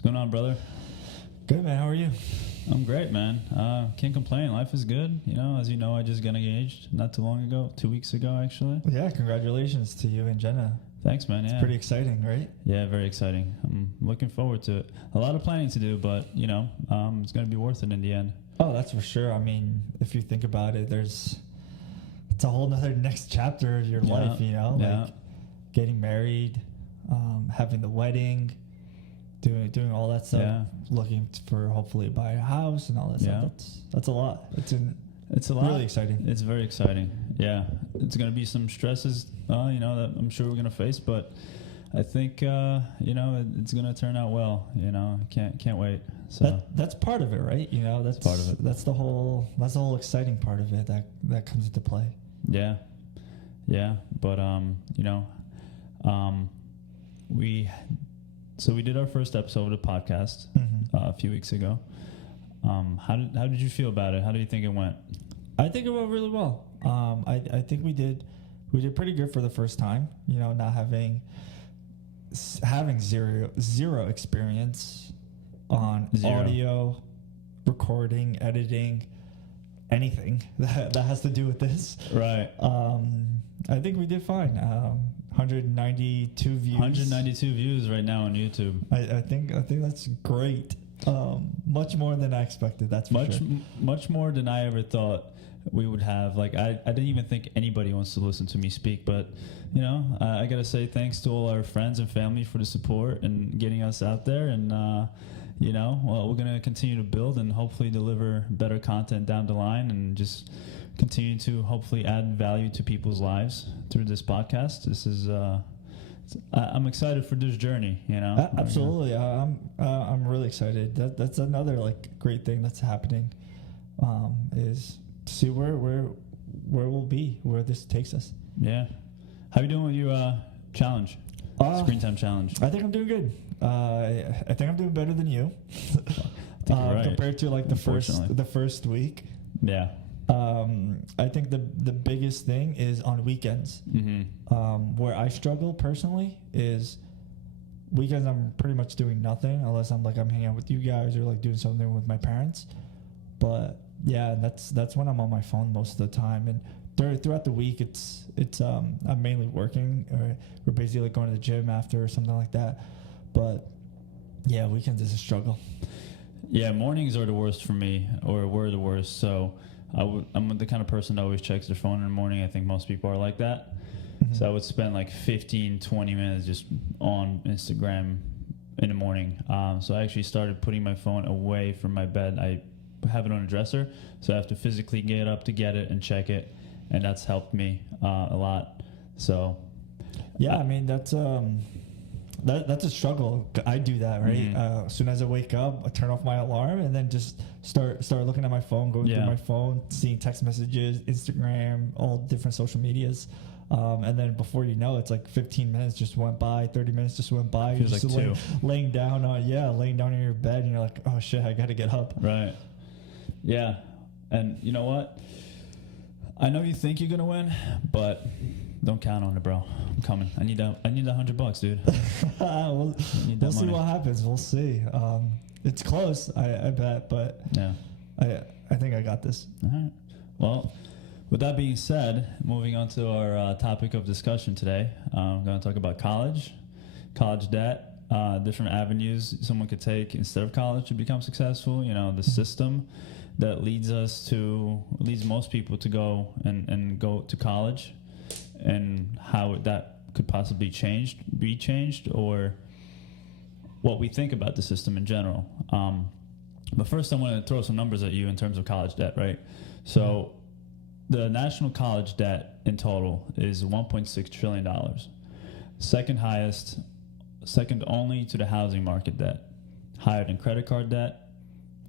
What's going on, brother? Good, man. How are you? I'm great, man. Can't complain. Life is good. As you know, I just got engaged not too long ago, 2 weeks ago, actually. Yeah, congratulations to you and Jenna. Thanks, man. It's yeah. pretty exciting, right? Yeah, very exciting. I'm looking forward to it. A lot of planning to do, but, it's going to be worth it in the end. Oh, that's for sure. I mean, if you think about it, it's a whole nother next chapter of your life, like getting married, having the wedding, doing all that stuff, looking for hopefully buy a house and all that stuff. That's a lot. It's a lot. Really exciting. It's very exciting. Yeah. It's going to be some stresses, that I'm sure we're going to face, but I think, it's going to turn out well. Can't wait. So that's part of it, right? That's part of it. That's the whole exciting part of it that comes into play. Yeah. Yeah. But, we did our first episode of the podcast a few weeks ago. How did you feel about it? How do you think it went? I think it went really well. I think we did pretty good for the first time. Not having zero experience on audio, recording, editing, anything that has to do with this. Right. I think we did fine. 192 views. 192 views right now on YouTube. I think that's great. Much more than I expected. That's for sure. Much more than I ever thought we would have. Like I didn't even think anybody wants to listen to me speak, but I gotta say thanks to all our friends and family for the support and getting us out there. And we're gonna continue to build and hopefully deliver better content down the line and just continue to hopefully add value to people's lives through this podcast. This is I'm excited for this journey. Absolutely. I'm really excited. That's another great thing that's happening. Is to see where we'll be, where this takes us. Yeah. How are you doing with your challenge? Screen time challenge. I think I'm doing good. I think I'm doing better than you. Right. Compared to the first week. Yeah. I think the biggest thing is on weekends. Where I struggle personally is weekends. I'm pretty much doing nothing unless I'm hanging out with you guys or doing something with my parents. But yeah, that's when I'm on my phone most of the time. And throughout the week, it's I'm mainly working or we're basically going to the gym after or something like that. But yeah, weekends is a struggle. Yeah, mornings are the worst for me, or were the worst. So I'm the kind of person that always checks their phone in the morning. I think most people are like that. So I would spend 15, 20 minutes just on Instagram in the morning. So I actually started putting my phone away from my bed. I have it on a dresser, so I have to physically get up to get it and check it, and that's helped me a lot. So yeah, I mean that's a struggle. I do that, right? As soon as I wake up, I turn off my alarm and then just start looking at my phone, going through my phone, seeing text messages, Instagram, all different social medias. And then before you know, it's 15 minutes just went by, 30 minutes just went by. Feels you're just laying down in your bed, and you're like, oh shit, I got to get up. Right. Yeah. And you know what? I know you think you're going to win, but don't count on it, bro. I'm coming. I need that $100, dude. We'll see what happens. We'll see. It's close, I bet, but yeah, I think I got this. All right. Well, with that being said, moving on to our topic of discussion today, I'm going to talk about college debt, different avenues someone could take instead of college to become successful. The system that leads most people to go and go to college, and how that could possibly be changed, or what we think about the system in general. But first, I want to throw some numbers at you in terms of college debt, right? So the national college debt in total is $1.6 trillion. Second only to the housing market debt. Higher than credit card debt,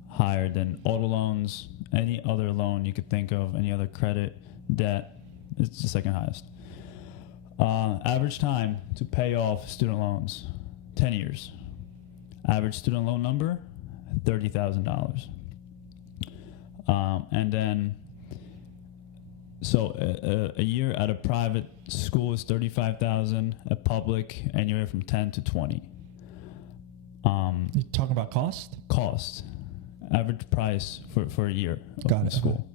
higher than auto loans, any other loan you could think of, any other credit debt. It's the second highest. Average time to pay off student loans, 10 years. Average student loan number, $30,000. And then, so a year at a private school is $35,000, a public anywhere from 10 to 20. You talking about cost? Cost, average price for a year Got of it. school.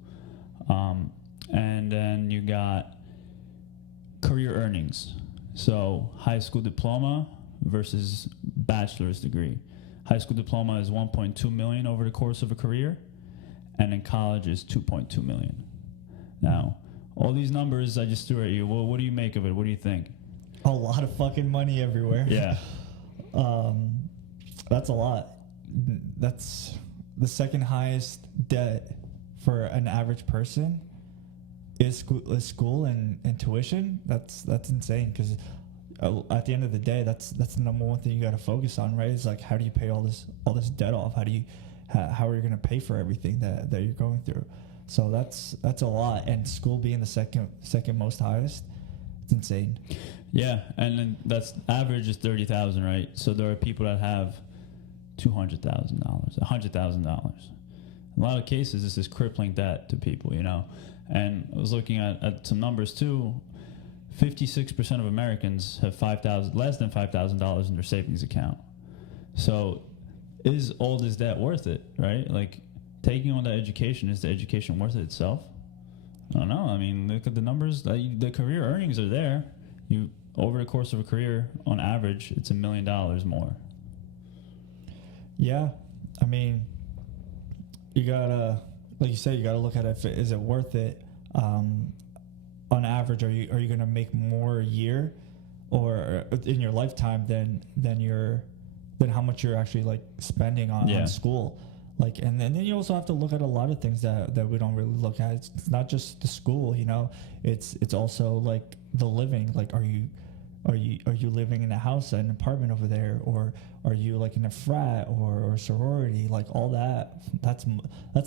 And then you got career earnings. So high school diploma versus bachelor's degree. High school diploma is 1.2 million over the course of a career, and in college is 2.2 million. Now, all these numbers I just threw at you, well, what do you make of it? What do you think? A lot of fucking money everywhere. Yeah. That's a lot. That's the second highest debt for an average person is school and tuition. That's insane, because at the end of the day, that's the number one thing you got to focus on, right? It's like, how do you pay all this debt off? How are you going to pay for everything that you're going through? So that's a lot, and school being the second most highest, it's insane. Yeah, and then that's average is 30,000, right? So there are people that have $200,000, $100,000. In a lot of cases, this is crippling debt to people, you know. And I was looking at some numbers too. 56% of Americans have less than $5,000 in their savings account. So, is all this debt worth it, right? Like, taking on that education, is the education worth it itself? I don't know. I mean, look at the numbers. The career earnings are there. Over the course of a career, on average, it's $1 million more. Yeah, I mean, you gotta, like you said, you gotta look at it. Is it worth it? On average, are you gonna make more a year, or in your lifetime than how much you're actually like spending on school? Like, and then you also have to look at a lot of things that we don't really look at. It's not just the school, you know. It's also like the living. Like, are you living in a house, an apartment over there, or are you like in a frat or sorority? Like, all that's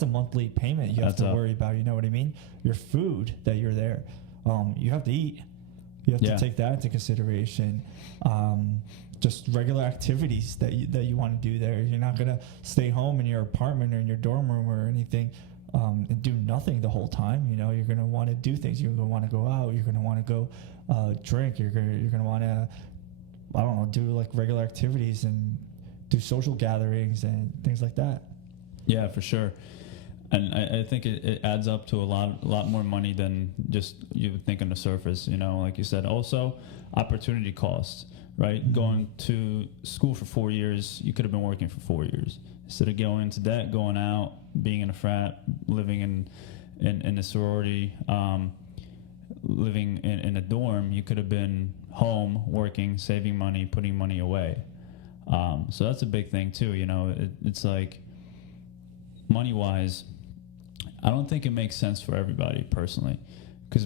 a monthly payment you have to worry about. You know what I mean? Your food that you're there, you have to eat. You have to take that into consideration. Just regular activities that you want to do there. You're not gonna stay home in your apartment or in your dorm room or anything and do nothing the whole time. You know, you're gonna want to do things. You're gonna want to go out. You're gonna want to go drink. You're gonna want to, I don't know, do like regular activities and do social gatherings and things like that. Yeah, for sure. And I think it adds up to a lot more money than just you would think on the surface. You know, like you said, also opportunity costs. Right? Mm-hmm. Going to school for 4 years, you could have been working for 4 years. Instead of going into debt, going out, being in a frat, living in a sorority, living in a dorm, you could have been home, working, saving money, putting money away. So that's a big thing too, you know. It's like, money-wise, I don't think it makes sense for everybody personally. Because,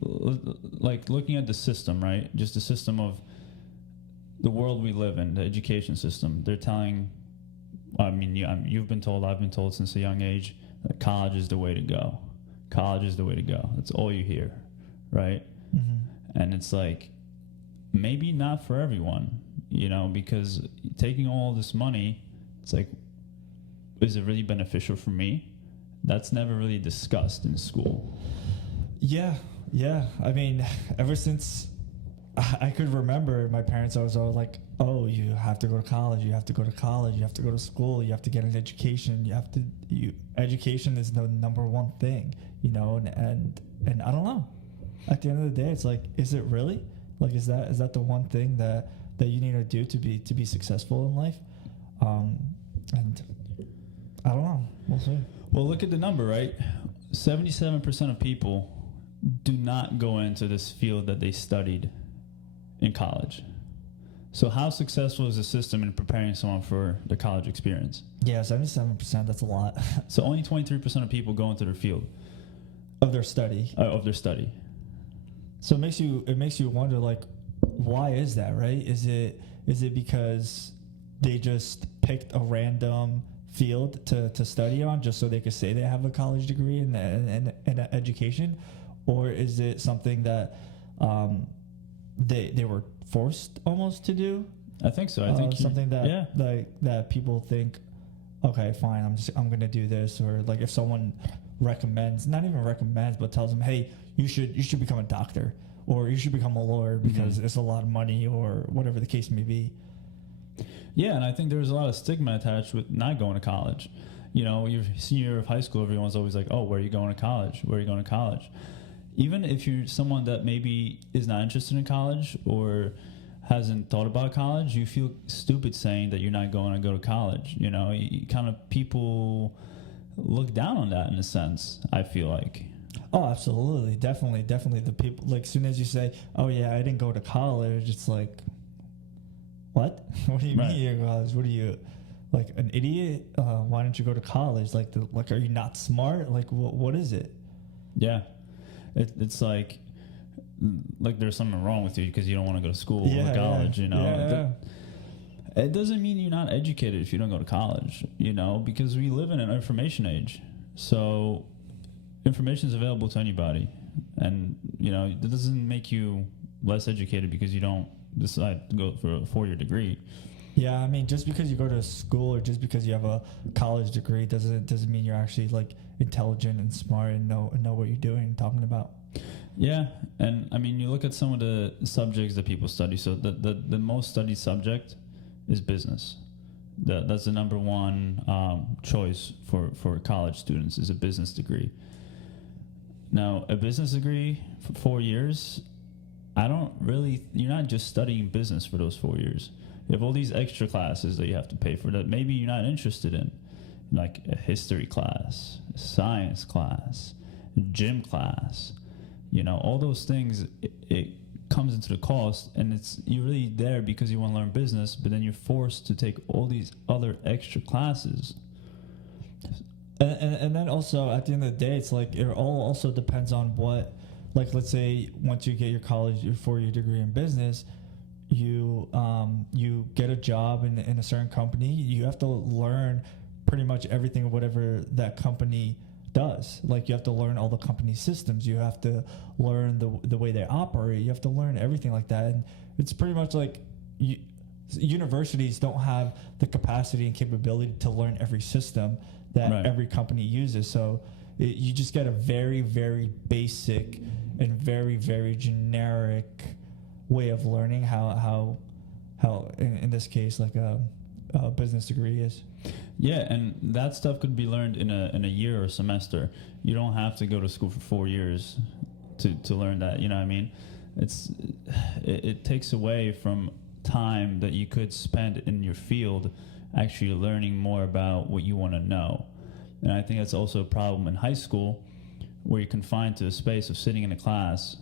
like, looking at the system, right? Just the system of the world we live in, the education system, they're telling, I mean, you've been told, I've been told since a young age, that college is the way to go. College is the way to go. That's all you hear, right? Mm-hmm. And it's like, maybe not for everyone, you know, because taking all this money, it's like, is it really beneficial for me? That's never really discussed in school. Yeah. I mean, ever since I could remember, my parents always like, oh, you have to go to college, you have to go to college, you have to go to school, you have to get an education, education is the number one thing, you know, and I don't know. At the end of the day, it's like, is it really? Like, is that the one thing that you need to do to be successful in life? And I don't know. We'll see. Well, look at the number, right? 77% of people do not go into this field that they studied in college. So how successful is the system in preparing someone for the college experience? Yeah, 77%, that's a lot. So only 23% of people go into their field. Of their study. So it makes you wonder, like, why is that, right? Is it because they just picked a random field to study on just so they could say they have a college degree and an education? Or is it something that they were forced almost to do? I think so. I think something that people think, okay, fine, I'm gonna do this. Or like, if someone not even recommends, but tells them, hey, you should become a doctor, or you should become a lawyer because it's a lot of money, or whatever the case may be. Yeah, and I think there's a lot of stigma attached with not going to college. You know, your senior year of high school, everyone's always like, oh, where are you going to college? Where are you going to college? Even if you're someone that maybe is not interested in college or hasn't thought about college, you feel stupid saying that you're not going to go to college. You know, kind of people look down on that in a sense, I feel like. Oh, absolutely. Definitely. The people, like, as soon as you say, oh, yeah, I didn't go to college, it's like, what? What do you mean you go to college? What are you, like, an idiot? Why don't you go to college? Like, are you not smart? Like, what is it? Yeah. It's like there's something wrong with you because you don't want to go to school or college, you know. It doesn't mean you're not educated if you don't go to college, you know, because we live in an information age. So information is available to anybody. And, you know, it doesn't make you less educated because you don't decide to go for a 4-year degree. Yeah, I mean, just because you go to school or just because you have a college degree doesn't mean you're actually, like, intelligent and smart and know what you're doing and talking about. Yeah, and I mean, you look at some of the subjects that people study. So the most studied subject is business. That's the number one choice for college students is a business degree. Now, a business degree for 4 years, you're not just studying business for those 4 years. You have all these extra classes that you have to pay for that maybe you're not interested in, like a history class, a science class, a gym class. You know, all those things, it comes into the cost, and you're really there because you want to learn business, but then you're forced to take all these other extra classes. And then also, at the end of the day, it's like it all also depends on what, like, let's say once you get your 4-year degree in business, you get a job in a certain company, you have to learn pretty much everything of whatever that company does. Like, you have to learn all the company systems, you have to learn the way they operate, you have to learn everything like that. And it's pretty much like universities don't have the capacity and capability to learn every system that every company uses. So you just get a very, very basic and very, very generic way of learning how in this case, like a business degree is. Yeah, and that stuff could be learned in a year or semester. You don't have to go to school for 4 years to learn that. You know what I mean? It takes away from time that you could spend in your field actually learning more about what you want to know. And I think that's also a problem in high school, where you're confined to a space of sitting in a class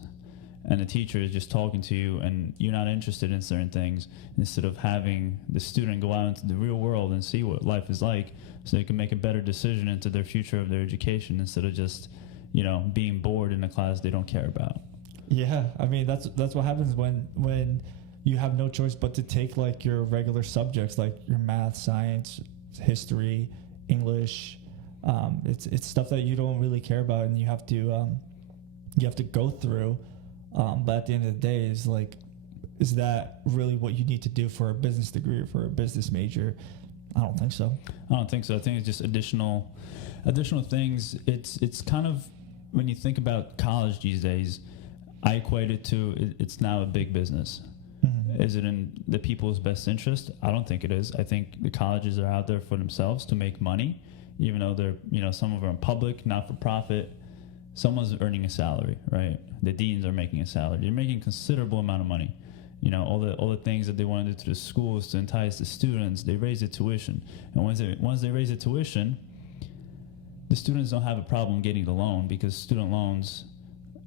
and the teacher is just talking to you and you're not interested in certain things, instead of having the student go out into the real world and see what life is like so they can make a better decision into their future of their education, instead of just, you know, being bored in a class they don't care about. Yeah, I mean, that's what happens when you have no choice but to take, like, your regular subjects, like your math, science, history, English. It's stuff that you don't really care about, and you have to go through. But at the end of the day, is that really what you need to do for a business degree or for a business major? I don't think so. I think it's just additional things. It's kind of, when you think about college these days, I equate it to it's now a big business. Mm-hmm. Is it in the people's best interest? I don't think it is. I think the colleges are out there for themselves to make money, even though they're, you know, some of them are public, not for profit. Someone's earning a salary, right? The deans are making a salary. They're making a considerable amount of money. You know, all the things that they want to do to the schools to entice the students, they raise the tuition. And once they raise the tuition, the students don't have a problem getting the loan, because student loans,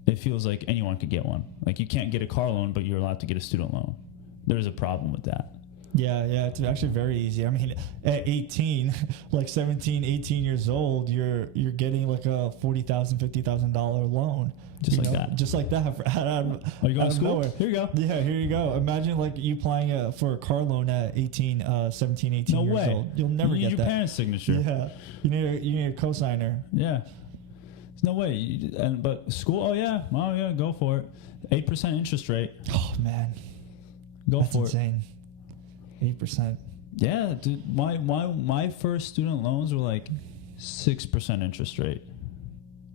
it feels like anyone could get one. Like, you can't get a car loan, but you're allowed to get a student loan. There's a problem with that. Yeah, it's actually very easy. I mean, at 18, like 17, 18 years old, you're getting like a $40,000, $50,000 loan. Just like that. Just like that. Are you going to school? Nowhere. Here you go. Yeah, here you go. Imagine, like, you applying for a car loan at 17, 18 years old. You'll never get that. You need your parents' signature. Yeah. You need a cosigner. Yeah. There's no way. But school, oh yeah, go for it. 8% interest rate. Oh, man. That's for insane. 8%. Yeah, dude. My first student loans were like 6% interest rate.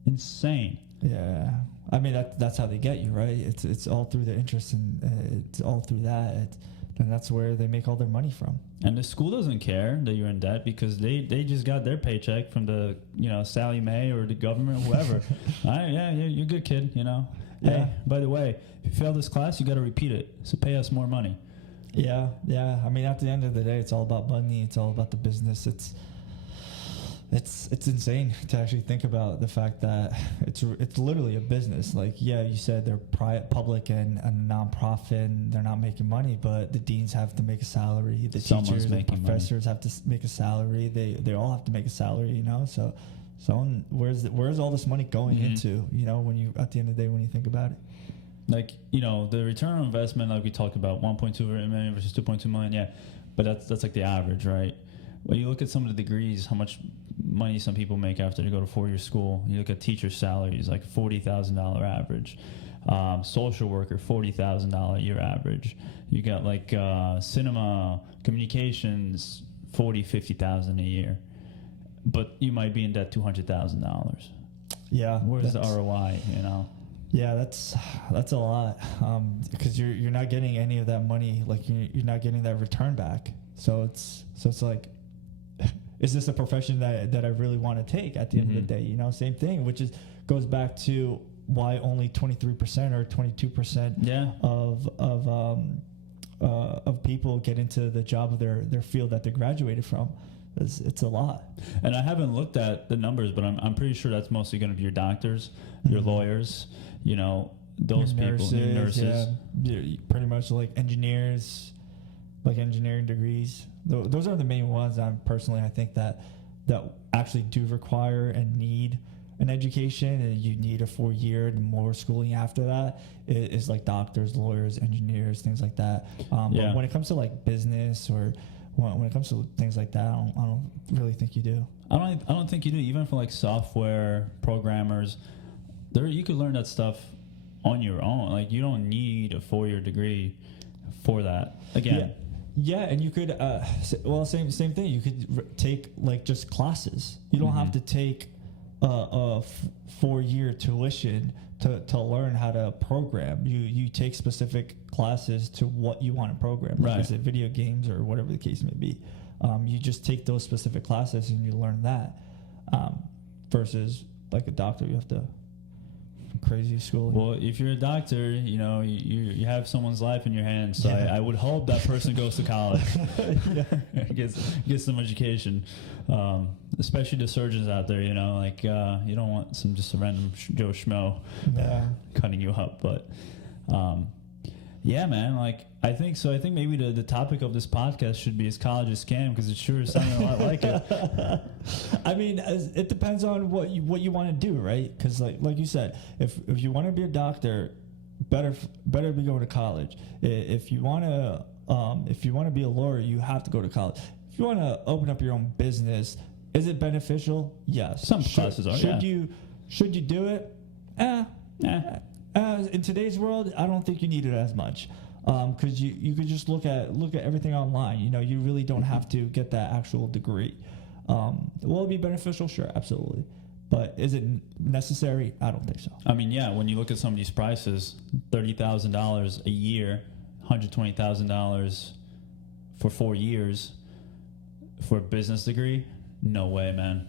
Insane. Yeah, I mean that's how they get you, right? It's all through the interest, and it's all through that. then that's where they make all their money from. And the school doesn't care that you're in debt because they just got their paycheck from the, Sally Mae or the government, whoever. All right, yeah, you're a good kid, Yeah. Hey, by the way, if you fail this class, you got to repeat it. So pay us more money. Yeah. I mean, at the end of the day, it's all about money. It's all about the business. It's insane to actually think about the fact that it's literally a business. Like, yeah, you said they're public and a nonprofit, and they're not making money, but the deans have to make a salary. The teachers and professors have to make a salary. They all have to make a salary, So where's all this money going into? When you at the end of the day when you think about it. Like, the return on investment, like we talked about, 1.2 million versus 2.2 million, yeah. But that's like the average, right? When you look at some of the degrees, how much money some people make after they go to 4-year school. You look at teacher salaries, like $40,000 average. Social worker, $40,000 a year average. You got like cinema, communications, $50,000 a year. But you might be in debt $200,000. Yeah. Where's the ROI, Yeah, that's a lot, because you're not getting any of that money, like you're not getting that return back. So it's like, is this a profession that I really want to take at the end of the day? Same thing, which goes back to why only 23% or 22% of people get into the job of their field that they graduated from. It's a lot. And I haven't looked at the numbers, but I'm pretty sure that's mostly going to be your doctors, your lawyers, those your people, your nurses. Yeah, pretty much like engineers, like engineering degrees. Those are the main ones. I think that actually do require and need an education, and you need a 4-year and more schooling after that. Is like doctors, lawyers, engineers, things like that. But when it comes to like business or when it comes to things like that, I don't really think you do. I don't think you do. Even for like software programmers, you could learn that stuff on your own. Like, you don't need a 4-year degree for that. Again. Yeah, and you could, same thing. You could take like just classes. You don't have to take a 4-year tuition to learn how to program. You take specific classes to what you want to program. Like, is it video games or whatever the case may be? You just take those specific classes and you learn that. Versus like a doctor, you have to crazy schooling. Well, if you're a doctor, you have someone's life in your hands. So I would hope that person goes to college, gets some education. Especially the surgeons out there, you don't want just a random Joe Schmo cutting you up. But man, like I think maybe the topic of this podcast should be, is college a scam? Because it sure is sounding a lot like it. I mean, it depends on what you want to do, right? Because like you said, if you want to be a doctor, better be going to college. If you want to be a lawyer, you have to go to college. If you want to open up your own business, is it beneficial? Yes. Some classes are. Should you do it? In today's world, I don't think you need it as much, because you could just look at everything online. You really don't have to get that actual degree. Will it be beneficial? Sure, absolutely. But is it necessary? I don't think so. I mean, when you look at some of these prices, $30,000 a year, $120,000 for 4 years for a business degree. No way, man.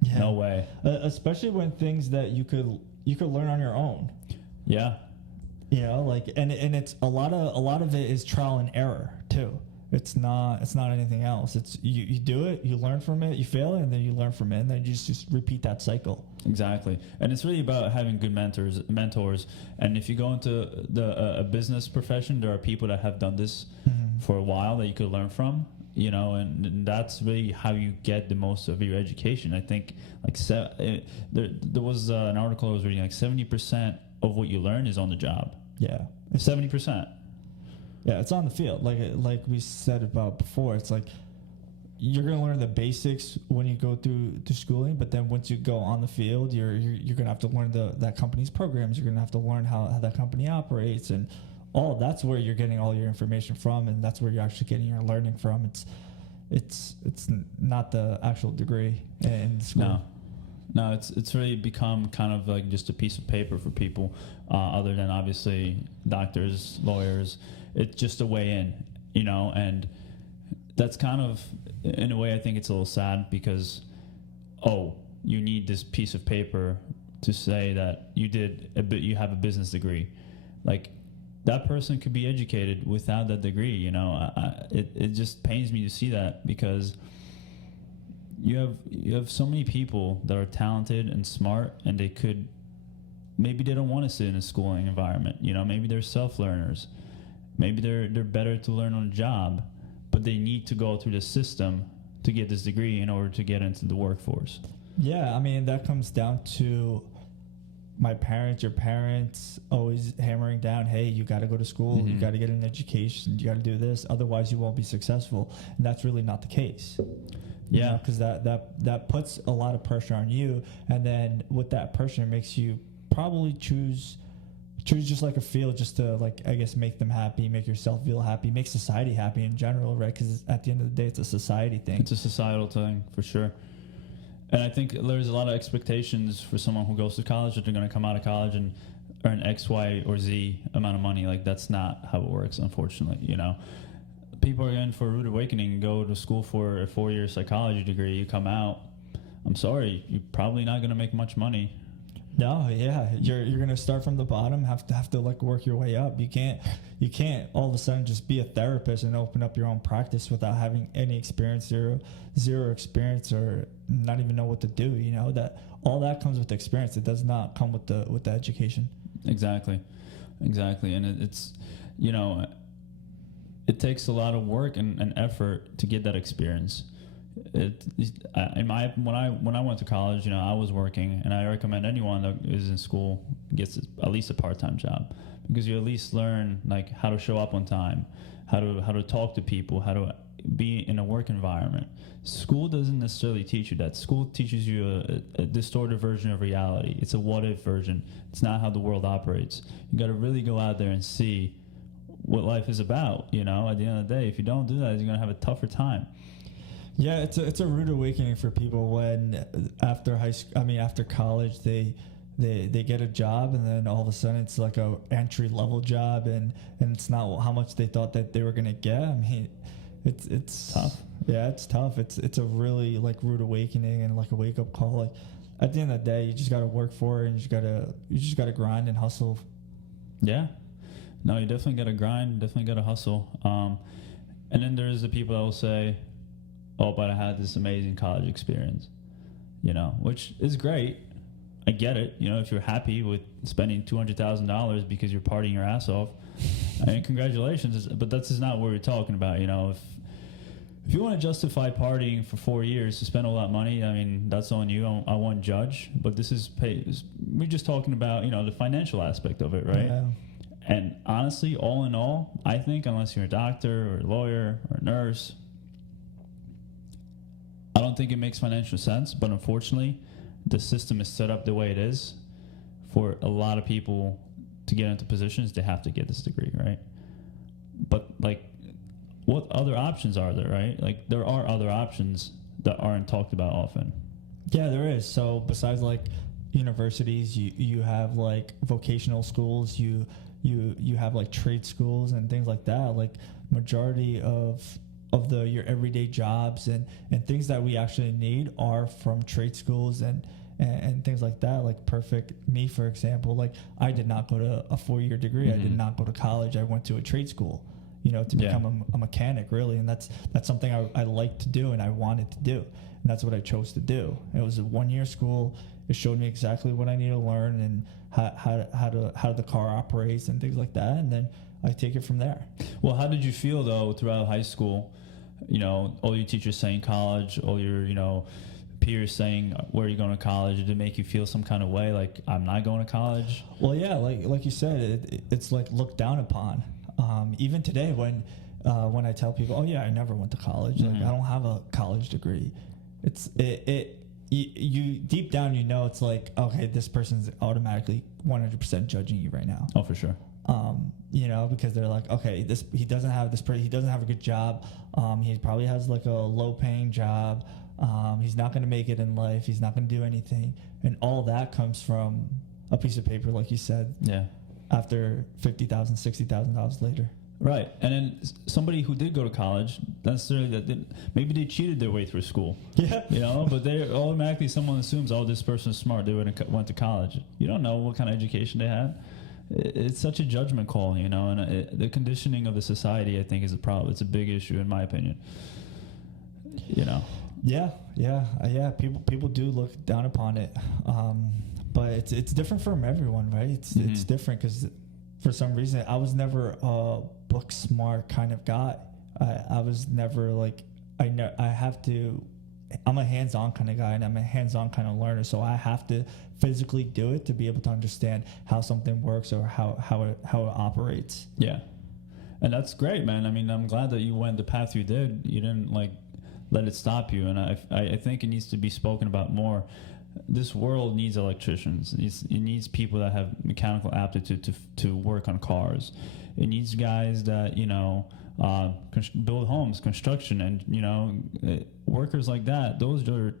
Yeah. No way. Especially when things that you could learn on your own. Yeah. And it's a lot of it is trial and error too. It's not anything else. It's you do it, you learn from it, you fail it, and then you learn from it, and then you just repeat that cycle. Exactly. And it's really about having good mentors. And if you go into a business profession, there are people that have done this for a while that you could learn from. And that's really how you get the most of your education. I think there was an article I was reading, like 70% of what you learn is on the job. Yeah. 70%. Yeah, it's on the field. Like we said about before, it's like you're going to learn the basics when you go through schooling, but then once you go on the field, you're going to have to learn that company's programs. You're going to have to learn how that company operates, and that's where you're getting all your information from, and that's where you're actually getting your learning from. It's not the actual degree in school. No, it's really become kind of like just a piece of paper for people, other than obviously doctors, lawyers. It's just a way in. and that's kind of, in a way, I think it's a little sad because, you need this piece of paper to say that you have a business degree. Like, that person could be educated without that degree, it just pains me to see that, because you have so many people that are talented and smart, and maybe they don't want to sit in a schooling environment, maybe they're self-learners, maybe they're better to learn on a job, but they need to go through the system to get this degree in order to get into the workforce. Yeah, I mean, that comes down to my parents, your parents always hammering down, hey, you got to go to school, you got to get an education, you got to do this, otherwise you won't be successful. And that's really not the case. Yeah, because that puts a lot of pressure on you, and then with that pressure, it makes you probably choose just like a field, just to, like, I guess, make them happy, make yourself feel happy, make society happy in general, right? Because at the end of the day, it's a society thing. It's a societal thing, for sure. And I think there's a lot of expectations for someone who goes to college that they're going to come out of college and earn X, Y, or Z amount of money. Like, that's not how it works, unfortunately, People are in for a rude awakening, go to school for a 4-year psychology degree, you come out, I'm sorry, you're probably not going to make much money. No, yeah, you're gonna start from the bottom, have to like work your way up. You can't all of a sudden just be a therapist and open up your own practice without having any experience, zero experience, or not even know what to do. That all that comes with experience. It does not come with the education. Exactly, and it's it takes a lot of work and effort to get that experience. When I went to college, I was working, and I recommend anyone that is in school gets at least a part-time job, because you at least learn, like, how to show up on time, how to talk to people, how to be in a work environment. School doesn't necessarily teach you that. School teaches you a distorted version of reality. It's a what-if version. It's not how the world operates. You got to really go out there and see what life is about. At the end of the day, if you don't do that, you're gonna have a tougher time. Yeah, it's a rude awakening for people when after college they get a job, and then all of a sudden it's like a entry level job, and it's not how much they thought that they were gonna get. I mean, it's tough. Yeah, it's tough. It's a really, like, rude awakening and, like, a wake up call. Like, at the end of the day, you just gotta work for it, and you just gotta grind and hustle. Yeah. No, you definitely gotta grind, definitely gotta hustle. And then there's the people that will say, but I had this amazing college experience, which is great. I get it. If you're happy with spending $200,000 because you're partying your ass off, I mean, congratulations. But that's just not what we're talking about. If you want to justify partying for 4 years to spend all that money, I mean, that's on you. I won't judge. But we're just talking about, the financial aspect of it, right? Yeah. And honestly, all in all, I think unless you're a doctor or a lawyer or a nurse, I don't think it makes financial sense. But unfortunately, the system is set up the way it is. For a lot of people to get into positions, they have to get this degree, right? But, like, what other options are there, right? Like, there are other options that aren't talked about often. Yeah, there is. So besides, like, universities, you have, like, vocational schools, you have, like, trade schools and things like that. Like, majority of your everyday jobs and things that we actually need are from trade schools and things like that. Like, me, for example, like, I did not go to a 4-year degree. I did not go to college. I went to a trade school, to become a mechanic, really. And that's something I like to do and I wanted to do. And that's what I chose to do. It was a 1-year school. It showed me exactly what I need to learn and how the car operates and things like that. And then I take it from there. Well, how did you feel, though, throughout high school? All your teachers saying college, all your, peers saying, where are you going to college? Did it make you feel some kind of way, like, I'm not going to college? Well, yeah, like you said, it's like looked down upon. Even today when I tell people, oh, yeah, I never went to college. Like, I don't have a college degree. You deep down, it's like, okay, this person's automatically 100% judging you right now. Oh, for sure. Because they're like, okay, he doesn't have a good job. He probably has, like, a low paying job. He's not going to make it in life. He's not going to do anything. And all that comes from a piece of paper, like you said. Yeah. After $50,000, $60,000 later. Right. And then somebody who did go to college, necessarily maybe they cheated their way through school. Yeah. You know, but they automatically, someone assumes, oh, this person's smart. They went to college. You don't know what kind of education they had. It's such a judgment call, you know, and the conditioning of the society, I think, is a problem. It's a big issue, in my opinion. You know. Yeah. People do look down upon it, but it's different from everyone, right? It's different because for some reason I was never a book smart kind of guy. I was never like I'm a hands-on kind of guy, and I'm a hands-on kind of learner, so I have to physically do it to be able to understand how something works or how it operates. Yeah, and that's great, man. I mean, I'm glad that you went the path you did. You didn't like let it stop you, and I think it needs to be spoken about more. This world needs electricians. It needs people that have mechanical aptitude to work on cars. It needs guys that, you know, build homes, construction, and, you know, workers like that. Those are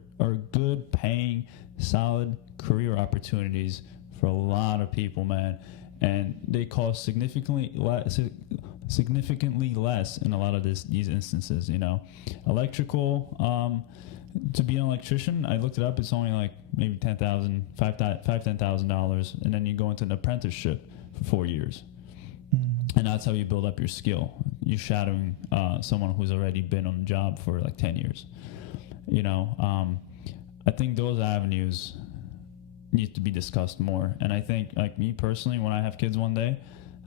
good paying, solid career opportunities for a lot of people, man. And they cost significantly less in a lot of these instances, you know. Electrical, to be an electrician, I looked it up, it's only like maybe $10,000, and then you go into an apprenticeship for 4 years. And that's how you build up your skill. You're shadowing someone who's already been on the job for like 10 years. You know, I think those avenues need to be discussed more. And I think, like me personally, when I have kids one day,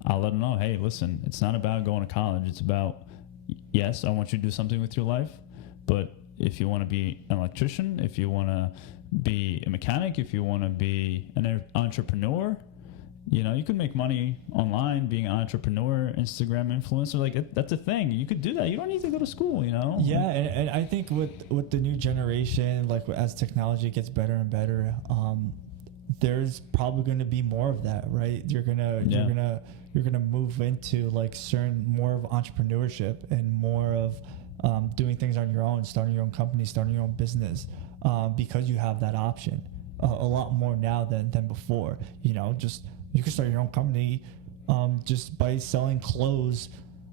I'll let them know, hey, listen, it's not about going to college. It's about, yes, I want you to do something with your life, but if you want to be an electrician, if you want to be a mechanic, if you want to be an entrepreneur, you know, you could make money online being an entrepreneur, Instagram influencer. Like, that's a thing. You could do that. You don't need to go to school, you know? Yeah, and I think with the new generation, like as technology gets better and better, there's probably going to be more of that, right? You're gonna move into like more of entrepreneurship and more of doing things on your own, starting your own company, starting your own business, because you have that option a lot more now than before. You know, just you can start your own company just by selling clothes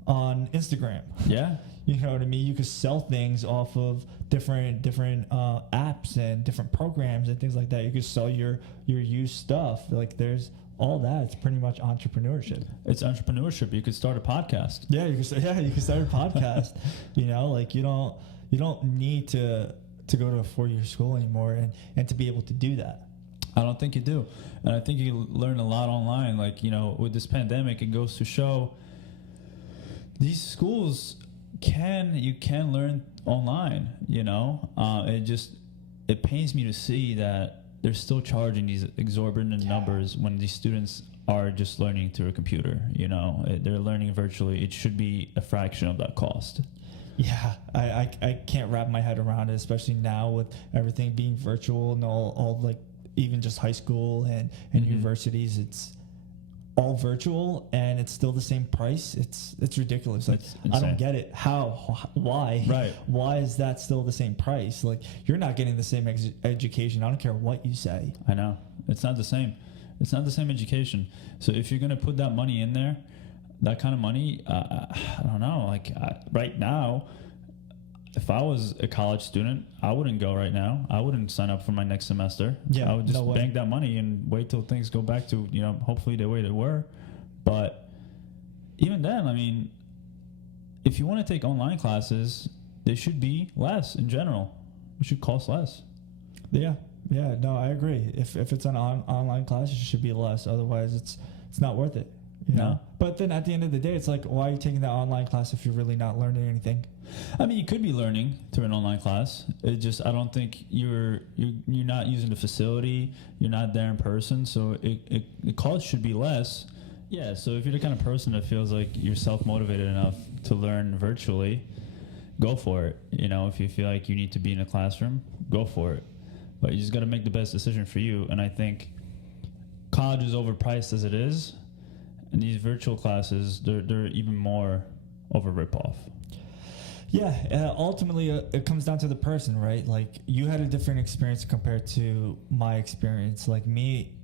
on Instagram. Yeah. You know what I mean? You could sell things off of different apps and different programs and things like that. You could sell your used stuff. Like, there's all that. It's pretty much entrepreneurship. It's entrepreneurship. You could start a podcast. Yeah, you could start a podcast. You know, like you don't need to go to a 4-year school anymore and to be able to do that. I don't think you do. And I think you learn a lot online. Like, you know, with this pandemic, it goes to show these schools you can learn online, you know. It pains me to see that they're still charging these exorbitant numbers when these students are just learning through a computer, you know. They're learning virtually. It should be a fraction of that cost. Yeah, I can't wrap my head around it, especially now with everything being virtual and all like even just high school and universities. It's all virtual and it's still the same price. It's ridiculous. Like, I don't get it. Why? Right. Why is that still the same price? Like, you're not getting the same education. I don't care what you say. I know. It's not the same. It's not the same education. So if you're going to put that money in there, that kind of money, I don't know. Like, right now, if I was a college student, I wouldn't go right now. I wouldn't sign up for my next semester. Yeah, I would just bank that money and wait till things go back to, you know, hopefully the way they were. But even then, I mean, if you want to take online classes, they should be less in general. It should cost less. Yeah, no, I agree. If it's an online class, it should be less. Otherwise, it's not worth it. You know? But then at the end of the day, it's like, why are you taking that online class if you're really not learning anything? I mean, you could be learning through an online class. It just, I don't think you're not using the facility. You're not there in person, so the cost should be less. Yeah. So if you're the kind of person that feels like you're self-motivated enough to learn virtually, go for it. You know, if you feel like you need to be in a classroom, go for it. But you just got to make the best decision for you. And I think college is overpriced as it is. And these virtual classes, they're even more of a ripoff. Yeah, ultimately it comes down to the person, right? Like, you had a different experience compared to my experience. Like me,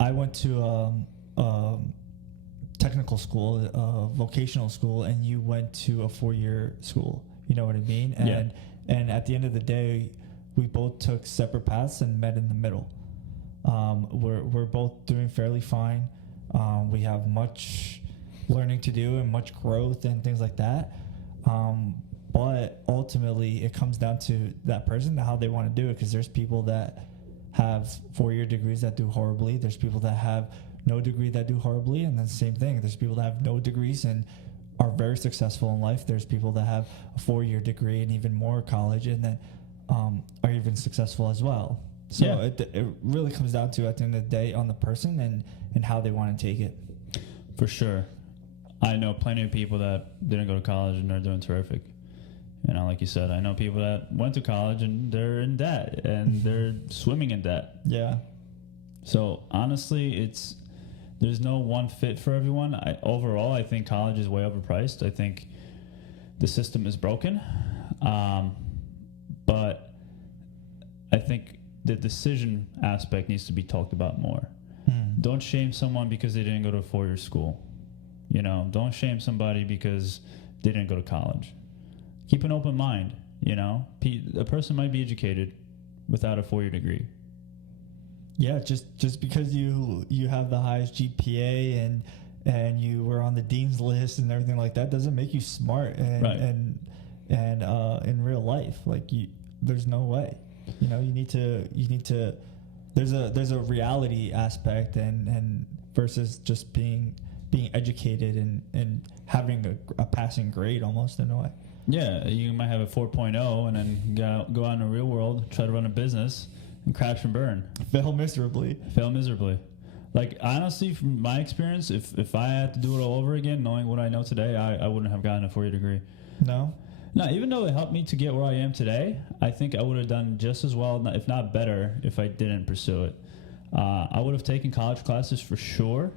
I went to technical school, vocational school, and you went to a 4-year school. You know what I mean? And at the end of the day, we both took separate paths and met in the middle. We're both doing fairly fine. We have much learning to do and much growth and things like that. But ultimately, it comes down to that person, how they want to do it. Because there's people that have 4-year degrees that do horribly. There's people that have no degree that do horribly. And then same thing. There's people that have no degrees and are very successful in life. There's people that have a 4-year degree and even more college and then are even successful as well. So it really comes down to, at the end of the day, on the person and how they want to take it. For sure. I know plenty of people that didn't go to college and they're doing terrific. You know, like you said, I know people that went to college and they're in debt and they're swimming in debt. Yeah. So honestly, there's no one fit for everyone. Overall, I think college is way overpriced. I think the system is broken. But I think the decision aspect needs to be talked about more. Don't shame someone because they didn't go to a 4-year school. You know, don't shame somebody because they didn't go to college. Keep an open mind. You know, a person might be educated without a 4-year degree. Yeah, just because you have the highest GPA and you were on the dean's list and everything like that doesn't make you smart and in real life, like there's no way. You know, you need to there's a reality aspect and versus just being educated and having a passing grade almost in a way. Yeah, you might have a 4.0 and then go out in the real world, try to run a business and crash and burn. Fail miserably. Like, honestly, from my experience, if I had to do it all over again, knowing what I know today, I wouldn't have gotten a 4-year degree. No, even though it helped me to get where I am today, I think I would have done just as well, if not better, if I didn't pursue it. I would have taken college classes for sure,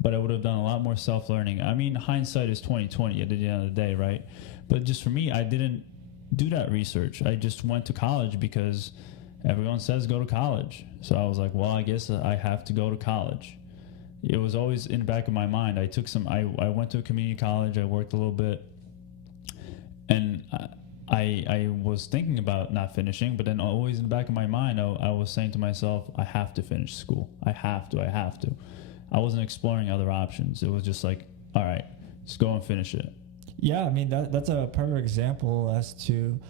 but I would have done a lot more self-learning. I mean, hindsight is 20/20 at the end of the day, right? But just for me, I didn't do that research. I just went to college because everyone says go to college. So I was like, well, I guess I have to go to college. It was always in the back of my mind. I went to a community college. I worked a little bit. And I was thinking about not finishing, but then always in the back of my mind, I was saying to myself, I have to finish school. I have to. I wasn't exploring other options. It was just like, all right, just go and finish it. Yeah, I mean, that's a perfect example as to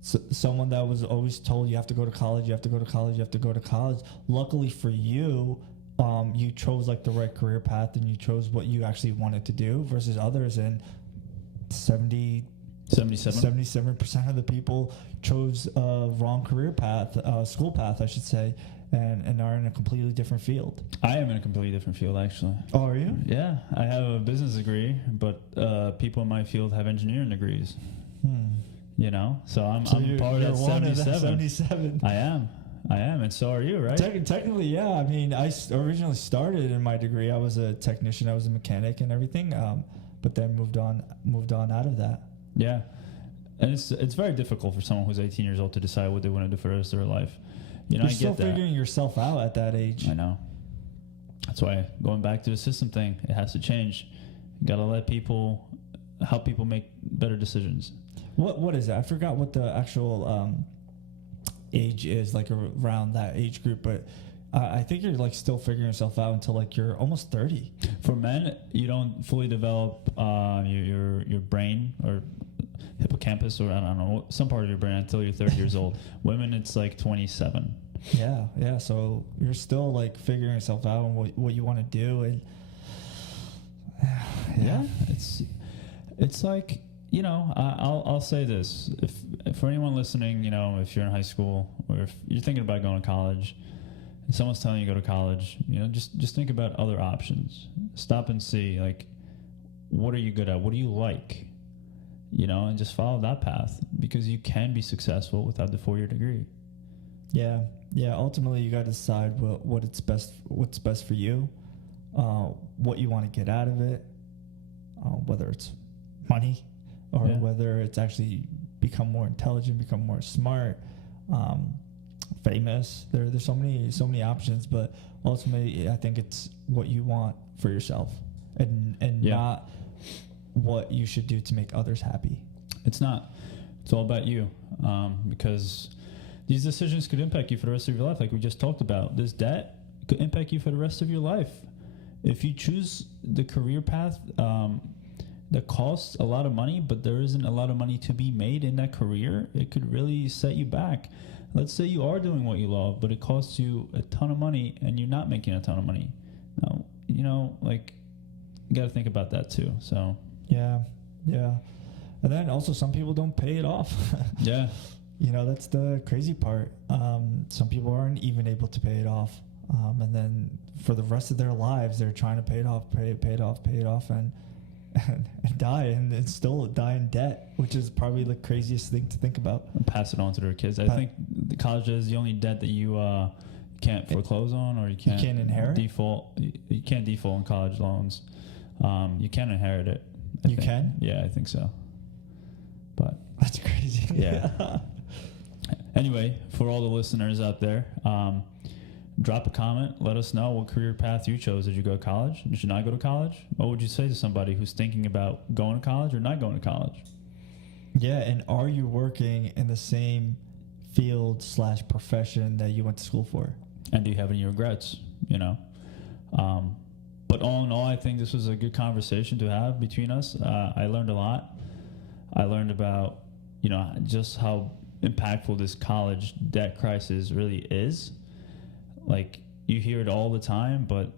someone that was always told you have to go to college, you have to go to college, you have to go to college. Luckily for you, you chose like the right career path and you chose what you actually wanted to do versus others. And 77% of the people chose a wrong career path, school path, I should say, and are in a completely different field. I am in a completely different field, actually. Oh, are you? Yeah, I have a business degree, but people in my field have engineering degrees. You know, so I'm part of that 77. I am, and so are you, right? Technically, yeah. I mean, I originally started in my degree. I was a technician. I was a mechanic and everything, but then moved on out of that. Yeah, and it's very difficult for someone who's 18 years old to decide what they want to do for the rest of their life. You know, You're still figuring yourself out at that age. I know. That's why going back to the system thing, it has to change. You got to help people make better decisions. What is that? I forgot what the actual age is, like around that age group, but I think you're like still figuring yourself out until like you're almost 30. For men, you don't fully develop your brain or hippocampus or I don't know, some part of your brain until you're 30 years old. Women, it's like 27. Yeah. So you're still like figuring yourself out and what you want to do, and yeah, it's like, you know, I'll say this: if for anyone listening, you know, if you're in high school or if you're thinking about going to college, and someone's telling you to go to college, you know, just think about other options. Stop and see, like, what are you good at? What do you like? You know, and just follow that path because you can be successful without the 4-year degree. Yeah. Ultimately, you got to decide what's best for you, what you want to get out of it, whether it's money or whether it's actually become more intelligent, become more smart, famous. There's so many options, but ultimately, I think it's what you want for yourself. and not what you should do to make others happy. It's not. It's all about you, because these decisions could impact you for the rest of your life. Like we just talked about, this debt could impact you for the rest of your life. If you choose the career path that costs a lot of money, but there isn't a lot of money to be made in that career, it could really set you back. Let's say you are doing what you love, but it costs you a ton of money and you're not making a ton of money. Now, you know, like, you got to think about that too. So, yeah. And then also some people don't pay it off. Yeah. You know, that's the crazy part. Some people aren't even able to pay it off. And then for the rest of their lives, they're trying to pay it off, and die, and it's still die in debt, which is probably the craziest thing to think about. And pass it on to their kids. I think the college is the only debt that you can't foreclose on, or you can't inherit. Default. You can't default on college loans. You can inherit it. You can? Yeah, I think so. But that's crazy. Yeah. Anyway, for all the listeners out there, drop a comment. Let us know what career path you chose. Did you go to college? Did you not go to college? What would you say to somebody who's thinking about going to college or not going to college? Yeah, and are you working in the same field / profession that you went to school for? And do you have any regrets? You know? But all in all, I think this was a good conversation to have between us. I learned a lot. I learned about, you know, just how impactful this college debt crisis really is. Like, you hear it all the time, but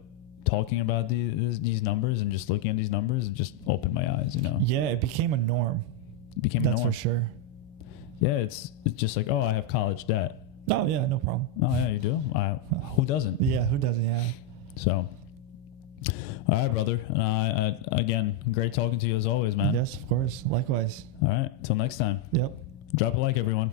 talking about these numbers and just looking at these numbers just opened my eyes, you know? Yeah, it became a norm. That's for sure. Yeah, it's just like, oh, I have college debt. Oh, yeah, no problem. Oh, yeah, you do? Who doesn't? Yeah, who doesn't, yeah. So, all right, brother. And again, great talking to you as always, man. Yes, of course. Likewise. All right, till next time. Yep. Drop a like, everyone.